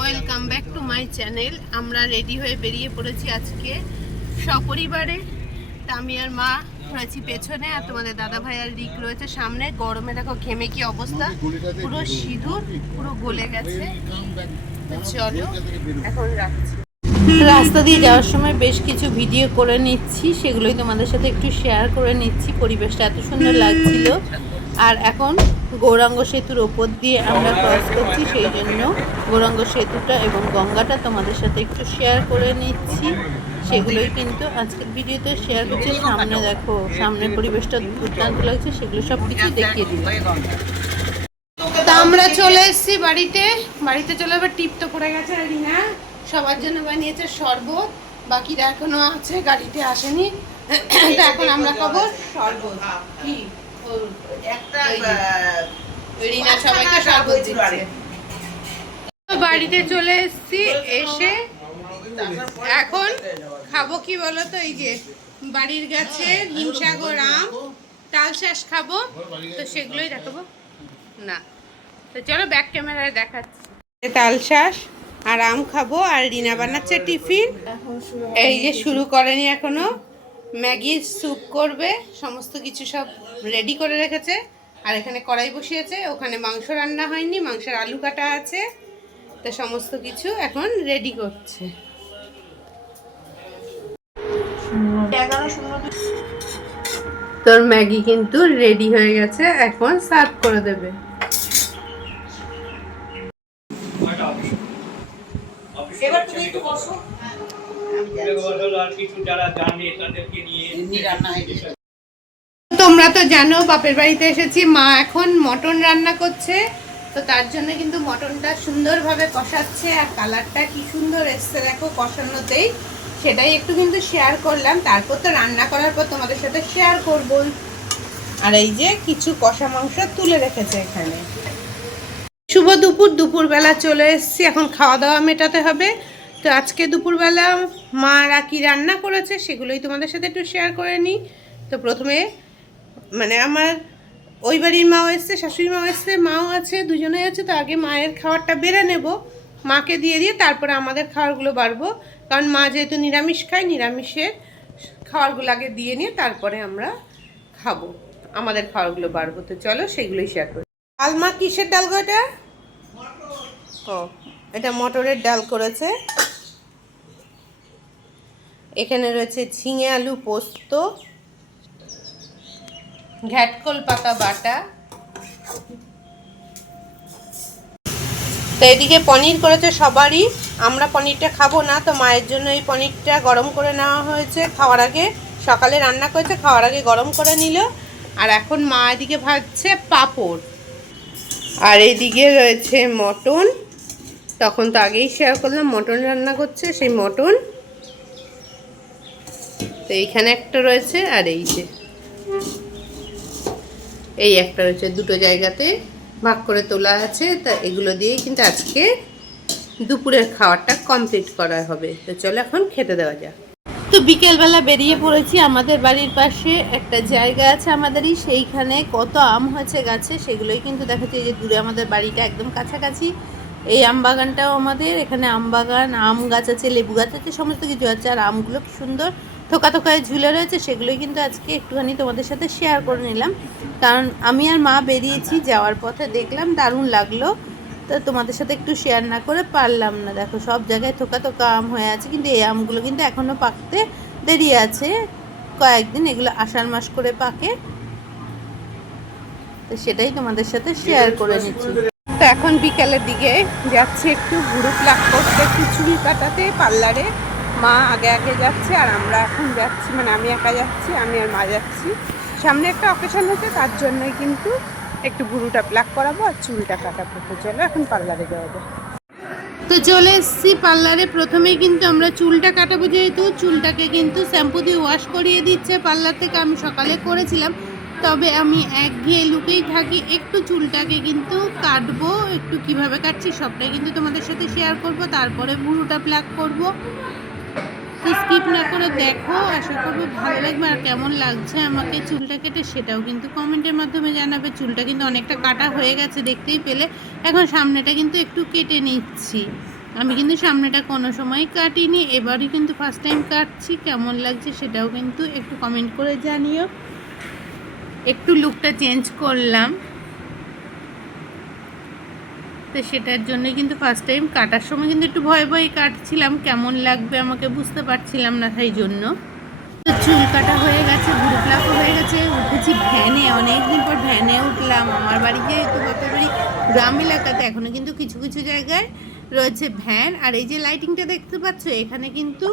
Welcome back to my channel আমরা ready হয়ে বেরিয়ে পড়েছি আজকে সপরিবারে। আমি আর মা রয়েছি পেছনে আর তোমাদের দাদা ভাই আর রিক রয়েছে সামনে। গরমে দেখো ঘেমে কি অবস্থা? পুরো সিঁদুর, পুরো গলে গেছে। চলো, এখন রাখছি। রাস্তা দিয়ে যাওয়ার সময় বেশ কিছু ভিডিও করে নিচ্ছি, সেগুলোই তোমাদের সাথে একটু শেয়ার করে নিচ্ছি। পরিবেশটা এত সুন্দর লাগছিল। আর এখন গৌরাঙ্গ সেতুর ওপর দিয়ে আমরা ক্রস করছি সেই জন্য গৌরাঙ্গ সেতুটা এবং গঙ্গাটা তোমাদের সাথে একটু শেয়ার করে নিচ্ছি। সেগুলোই কিন্তু আজকের ভিডিওতে শেয়ার করছি। সামনে দেখো সামনের পরিবেশটা দুর্দান্ত লাগছে সেগুলো সব কিছু দেখিয়ে দিই তা আমরা চলে এসেছি বাড়িতে। বাড়িতে চলে এবার টিপ তো পড়ে গেছে রিনা সবার জন্য বানিয়েছে শরবত। বাকিরা এখনও আছে গাড়িতে আসেনি। তা এখন আমরা খাব শরবত। কি? একটা রিনা সবাইকে দিচ্ছে। বাড়িতে চলে এসেছি এসে এখন খাব কি বলো তো এই যে বাড়ির গাছে হিমসাগর আম তালশাঁস খাব তো সেগুলোই দেখাবো। না তো চলো ব্যাক ক্যামেরায় দেখাচ্ছি। তালশাঁস আর আম খাব আর রিনা বানাচ্ছে টিফিন। এই যে শুরু করেনি এখনও। ম্যাগি স্যুপ করবে সমস্ত কিছু সব রেডি করে রেখেছে। আর এখানে কড়াই বসিয়েছে ওখানে মাংস রান্না হয়নি মাংসের আলু কাটা আছে তো সমস্ত কিছু এখন রেডি করছে। তোর ম্যাগি কিন্তু রেডি হয়ে গেছে এখন সার্ভ করে দেবে। এবার তুমি একটু বসো। আর কিছু যারা জানে তাদেরকে নিয়ে রান্না গেছে। তোমরা তো জানো, বাপের বাড়িতে এসেছি। মা এখন মটন রান্না করছে। তো তার জন্য কিন্তু মটনটা সুন্দরভাবে কষাচ্ছে আর কালারটা কি সুন্দর এসছে দেখো কষানোতেই। সেটাই একটু কিন্তু শেয়ার করলাম। তারপর তো রান্না করার পর তোমাদের সাথে শেয়ার করবই। আর এই যে কিছু কষা মাংস তুলে রেখেছে এখানে। শুভ দুপুর, দুপুরবেলা চলে এসেছি। এখন খাওয়া দাওয়া মেটাতে হবে। তো আজকে দুপুরবেলা মা মারা কি রান্না করেছে, সেগুলোই তোমাদের সাথে একটু শেয়ার করে নিই। তো প্রথমে মানে আমার ওই বাড়ির মাও এসছে, শাশুড়ি মাও এসছে, মাও আছে, দুজনেই আছে, তো আগে মায়ের খাবারটা বেড়ে নেব। মাকে দিয়ে দিয়ে তারপরে আমাদের খাবারগুলো বাড়বো। কারণ মা যেহেতু নিরামিষ খায়, নিরামিষের খাবারগুলো আগে দিয়ে নিয়ে তারপরে আমরা খাব, আমাদের খাবারগুলো বাড়বো। তো চলো সেগুলোই শেয়ার করি। ডাল মা কিসের ডাল গো এটা? ও, এটা মটরের ডাল করেছে। এখানে রয়েছে ঝিঙে আলু পোস্ত ঘ্যাটকল পাতা বাটা। তো এদিকে পনির করেছে সবারই। আমরা পনিরটা খাব না, তো মায়ের জন্য এই পনিরটা গরম করে নেওয়া হয়েছে খাওয়ার আগে। সকালে রান্না করেছে, খাওয়ার আগে গরম করে নিল। আর এখন মা এদিকে ভাজছে পাপড়। আর এইদিকে রয়েছে মটন। তখন তো আগেই শেয়ার করলাম, মটন রান্না করছে সেই মটন। তো এইখানে একটা রয়েছে আর এই যে। এই একটা রয়েছে দুটো জায়গাতে ভাগ করে তোলা আছে, তা এগুলো দিয়েই কিন্তু আজকে দুপুরের খাওয়ারটা কমপ্লিট করা হবে। তো চলো এখন খেতে দেওয়া যাক। তো বিকেলবেলা বেরিয়ে পড়েছি, আমাদের বাড়ির পাশে একটা জায়গা আছে আমাদেরই, সেইখানে কত আম হয়েছে গাছে সেগুলোই কিন্তু দেখাচ্ছে। যে দূরে আমাদের বাড়িটা একদম কাছাকাছি, এই আম বাগানটাও আমাদের, এখানে আম বাগান, আম গাছ আছে, লেবু গাছ আছে, সমস্ত কিছু আছে, আর আমগুলো সুন্দর। থোকা থোকায় ঝুলে রয়েছে, সেগুলোই কিন্তু আজকে একটুখানি তোমাদের সাথে শেয়ার করে নিলাম। কারণ আমি আর মা বেরিয়েছি, যাওয়ার পথে দেখলাম, দারুণ লাগল। তো তোমাদের সাথে একটু শেয়ার না করে পারলাম না। দেখো, সব জায়গায় থোকা থোকা আম হয়ে আছে, কিন্তু এই আমগুলো কিন্তু এখনও পাকতে দেরি আছে। কয়েকদিন এগুলো আষাঢ় মাস করে পাকে। তো সেটাই তোমাদের সাথে শেয়ার করে নিচ্ছি। তো এখন বিকালের দিকে যাচ্ছি একটু গ্রুপ লাগ করতে, একটু চুল কাটাতে, পার্লারে। মা আগে আগে যাচ্ছে আর আমরা এখন যাচ্ছি মানে আমি একা যাচ্ছি, আমি আর মা যাচ্ছি। সামনে একটা অকেশন হচ্ছে, তার জন্যই কিন্তু একটু গুরুটা প্লাক করাবো আর চুলটা কাটাবো। তো চলো এখন পার্লারে যাওয়া তো চলে এসেছি পার্লারে প্রথমেই কিন্তু আমরা চুলটা কাটাবো যেহেতু, চুলটাকে কিন্তু শ্যাম্পু দিয়ে ওয়াশ করিয়ে দিচ্ছে পার্লার থেকে। আমি সকালে করেছিলাম, তবে আমি একঘেয়ে লুকেই থাকি। একটু চুলটাকে কিন্তু কাটবো, একটু কীভাবে কাটছি সবটাই কিন্তু তোমাদের সাথে শেয়ার করব, তারপরে বুড়োটা প্লাক করব। স্কিপ না করে দেখো, আশা করব ভালো লাগবে। আর কেমন লাগছে আমাকে চুলটা কেটে সেটাও কিন্তু কমেন্টের মাধ্যমে জানাবে। চুলটা কিন্তু অনেকটা কাটা হয়ে গেছে দেখতেই পেলে। এখন সামনেটা কিন্তু একটু কেটে নিচ্ছি। আমি কিন্তু সামনেটা কোনো সময় কাটিনি, এবারই কিন্তু ফার্স্ট টাইম কাটছি। কেমন লাগছে সেটাও কিন্তু একটু কমেন্ট করে জানিও। একটু লুকটা চেঞ্জ করলাম। তো সেটার জন্য কিন্তু ফার্স্ট টাইম কাটার সময় কিন্তু একটু ভয় ভয়ে কাটছিলাম, কেমন লাগবে আমাকে বুঝতে পারছিলাম না তাই জন্য। তো চুল কাটা হয়ে গেছে ভুরু প্লাকও হয়ে গেছে, উঠেছি ভ্যানে, অনেকদিন পর ভ্যানে উঠলাম। আমার বাড়িতে যেহেতু বাপের বাড়ি গ্রাম এলাকাতে এখনও কিন্তু কিছু কিছু জায়গায় রয়েছে ভ্যান। আর এই যে লাইটিংটা দেখতে পাচ্ছ, এখানে কিন্তু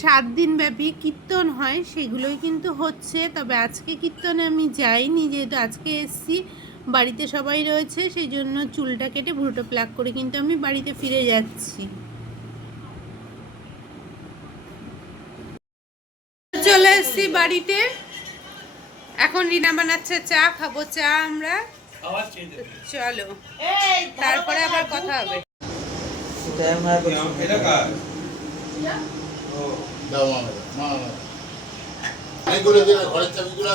সাত দিন ব্যাপী কীর্তন হয়, সেগুলোই কিন্তু হচ্ছে। তবে আজকে কীর্তনে আমি যাইনি, যেহেতু আজকে এসছি বাড়িতে সবাই রয়েছে সেই জন্য চুলটা কেটে ভুরুটা প্লাক করে কিন্তু আমি বাড়িতে ফিরে যাচ্ছি। চলে এসেছি বাড়িতে। এখন রিনা বানাচ্ছে চা খাব চা আমরা। খাওয়ার চেয়ে দেবে। চলো। তারপরে আবার কথা হবে। ঘরের চাবিগুলো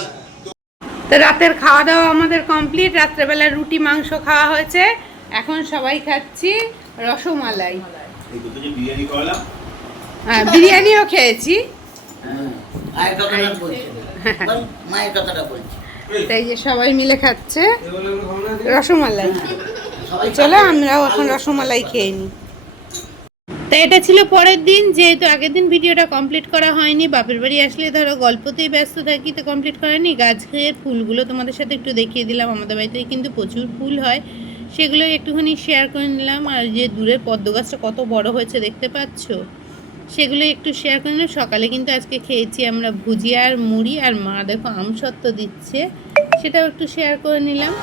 তো রাতের খাওয়া দাওয়া আমাদের কমপ্লিট রাত্রেবেলা রুটি মাংস খাওয়া হয়েছে। এখন সবাই খাচ্ছি রসমালাই। হ্যাঁ বিরিয়ানিও খেয়েছি। বলছি। তাই যে সবাই মিলে খাচ্ছে রসমালাই। চলো আমরাও এখন রসমালাই খেয়ে নিই। তো এটা ছিল পরের দিন, যেহেতু আগের দিন ভিডিওটা কমপ্লিট করা হয়নি, বাপের বাড়ি আসলে ধরো গল্পতেই ব্যস্ত থাকি, তো কমপ্লিট করেনি গাছের ফুলগুলো তোমাদের সাথে একটু দেখিয়ে দিলাম, আমাদের বাড়িতে কিন্তু প্রচুর ফুল হয়। সেগুলো একটুখানি শেয়ার করে নিলাম, আর যে দূরের পদ্ম গাছটা কত বড় হয়েছে দেখতে পাচ্ছ? সেগুলো একটু শেয়ার করে নিলাম। সকালে কিন্তু আজকে খেয়েছি আমরা ভুজিয়া আর মুড়ি, আর মা দেখো আমসত্ত্ব দিচ্ছে, সেটাও একটু শেয়ার করে নিলাম।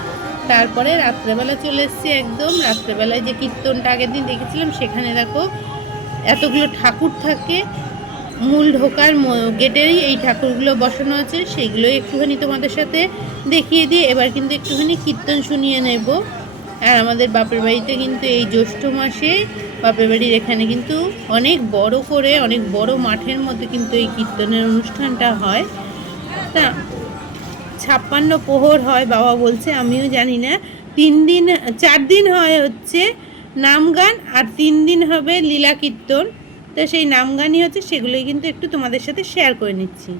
তারপরে রাত্রেবেলা চলে এসেছি একদম, রাত্রেবেলায় যে কীর্তনটা আগের দিন দেখেছিলাম, সেখানে দেখো এতগুলো ঠাকুর থাকে, মূল ঢোকার গেটেরই এই ঠাকুরগুলো বসানো আছে, সেইগুলোই একটুখানি তোমাদের সাথে দেখিয়ে দিয়ে এবার কিন্তু একটুখানি কীর্তন শুনিয়ে নেব। আর আমাদের বাপের বাড়িতে কিন্তু এই জ্যৈষ্ঠ মাসে বাপের বাড়ির এখানে কিন্তু অনেক বড় করে, অনেক বড় মাঠের মধ্যে কিন্তু এই কীর্তনের অনুষ্ঠানটা হয়। তা, ছাপ্পান্ন প্রহর হয়, বাবা বলছে, আমিও জানি না। তিন দিন, চার দিন হয় হচ্ছে নাম গান আর তিন দিন হবে লীলা কীর্তন। তো সেই নাম গানই হচ্ছে, সেগুলোই কিন্তু একটু তোমাদের সাথে শেয়ার করে নিচ্ছি।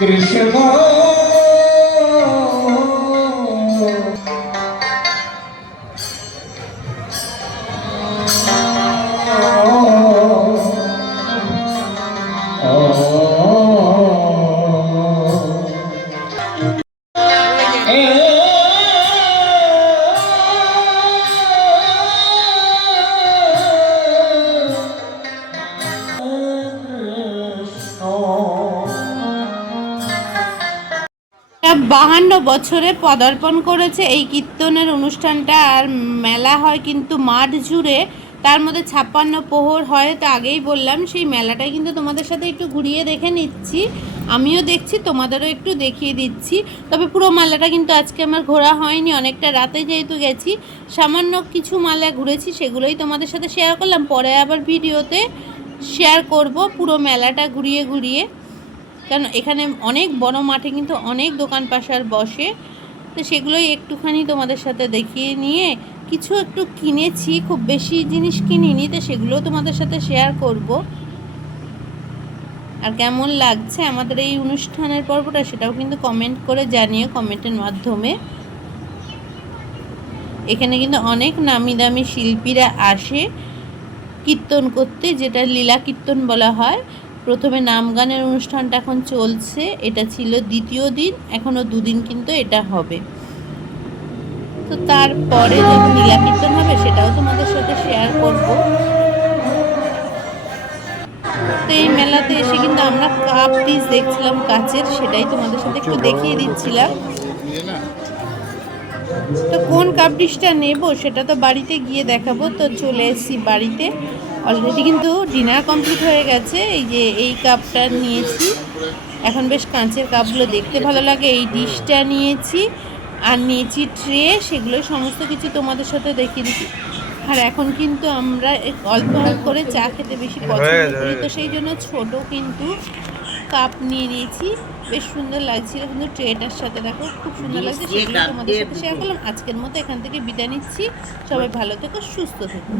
कृष्ण বাহান্ন বছরে পদার্পণ করেছে। এই কীর্তনের অনুষ্ঠানটা আর মেলা হয় কিন্তু মাঠ জুড়ে। তার মধ্যে ছাপ্পান্ন প্রহর হয়, তো আগেই বললাম। সেই মেলাটাই কিন্তু তোমাদের সাথে একটু ঘুরিয়ে দেখে নিচ্ছি। আমিও দেখছি, তোমাদেরও একটু দেখিয়ে দিচ্ছি। তবে পুরো মালাটা কিন্তু আজকে আমার ঘোরা হয়নি, অনেকটা রাতে যেহেতু গেছি। সামান্য কিছু মালা ঘুরেছি, সেগুলোই তোমাদের সাথে শেয়ার করলাম। পরে আবার ভিডিওতে শেয়ার করব পুরো মেলাটা ঘুরিয়ে ঘুরিয়ে। কারণ এখানে অনেক বড় মাঠে কিন্তু অনেক দোকান পাশার বসে। তো সেগুলোই একটুখানি তোমাদের সাথে দেখিয়ে নিয়ে কিছু একটু কিনেছি, খুব বেশি জিনিস কিনিনি, তো সেগুলোও তোমাদের সাথে শেয়ার করব। আর কেমন লাগছে আমাদের এই অনুষ্ঠানের পর্বটা সেটাও কিন্তু কমেন্ট করে জানিয়ে কমেন্টের মাধ্যমে। এখানে কিন্তু অনেক নামি দামি শিল্পীরা আসে কীর্তন করতে, যেটা লীলা কীর্তন বলা হয়। প্রথমে নাম গানের অনুষ্ঠানটা এখন চলছে এটা ছিল দ্বিতীয় দিন এখনও দুদিন কিন্তু এটা হবে। তো তারপরে যখন লীলা কীর্তন হবে সেটাও তোমাদের সাথে শেয়ার করব। তো এই মেলাতে এসে কিন্তু আমরা কাপ পিস দেখছিলাম কাচের সেটাই তোমাদের সাথে একটু দেখিয়ে দিচ্ছিলাম। তো কোন কাপ ডিশটা নেব সেটা তো বাড়িতে গিয়ে দেখাবো। তো চলে এসেছি বাড়িতে। অলরেডি কিন্তু ডিনার কমপ্লিট হয়ে গেছে এই যে এই কাপটা নিয়েছি। এখন বেশ কাঁচের কাপগুলো দেখতে ভালো লাগে এই ডিশটা নিয়েছি আর নিয়েছি ট্রে সেগুলো সমস্ত কিছু তোমাদের সাথে দেখিয়ে দিচ্ছি। আর এখন কিন্তু আমরা এক অল্প করে চা খেতে বেশি পছন্দ করি তো সেই জন্য ছোট কিন্তু কাপ নিয়ে নিয়েছি। বেশ সুন্দর লাগছিল কিন্তু ট্রেটার সাথে দেখো খুব সুন্দর লাগছে সেগুলো তোমাদের সাথে শেয়ার করলাম। আজকের মতো এখান থেকে বিদায় নিচ্ছি সবাই ভালো থেকো সুস্থ থেকো।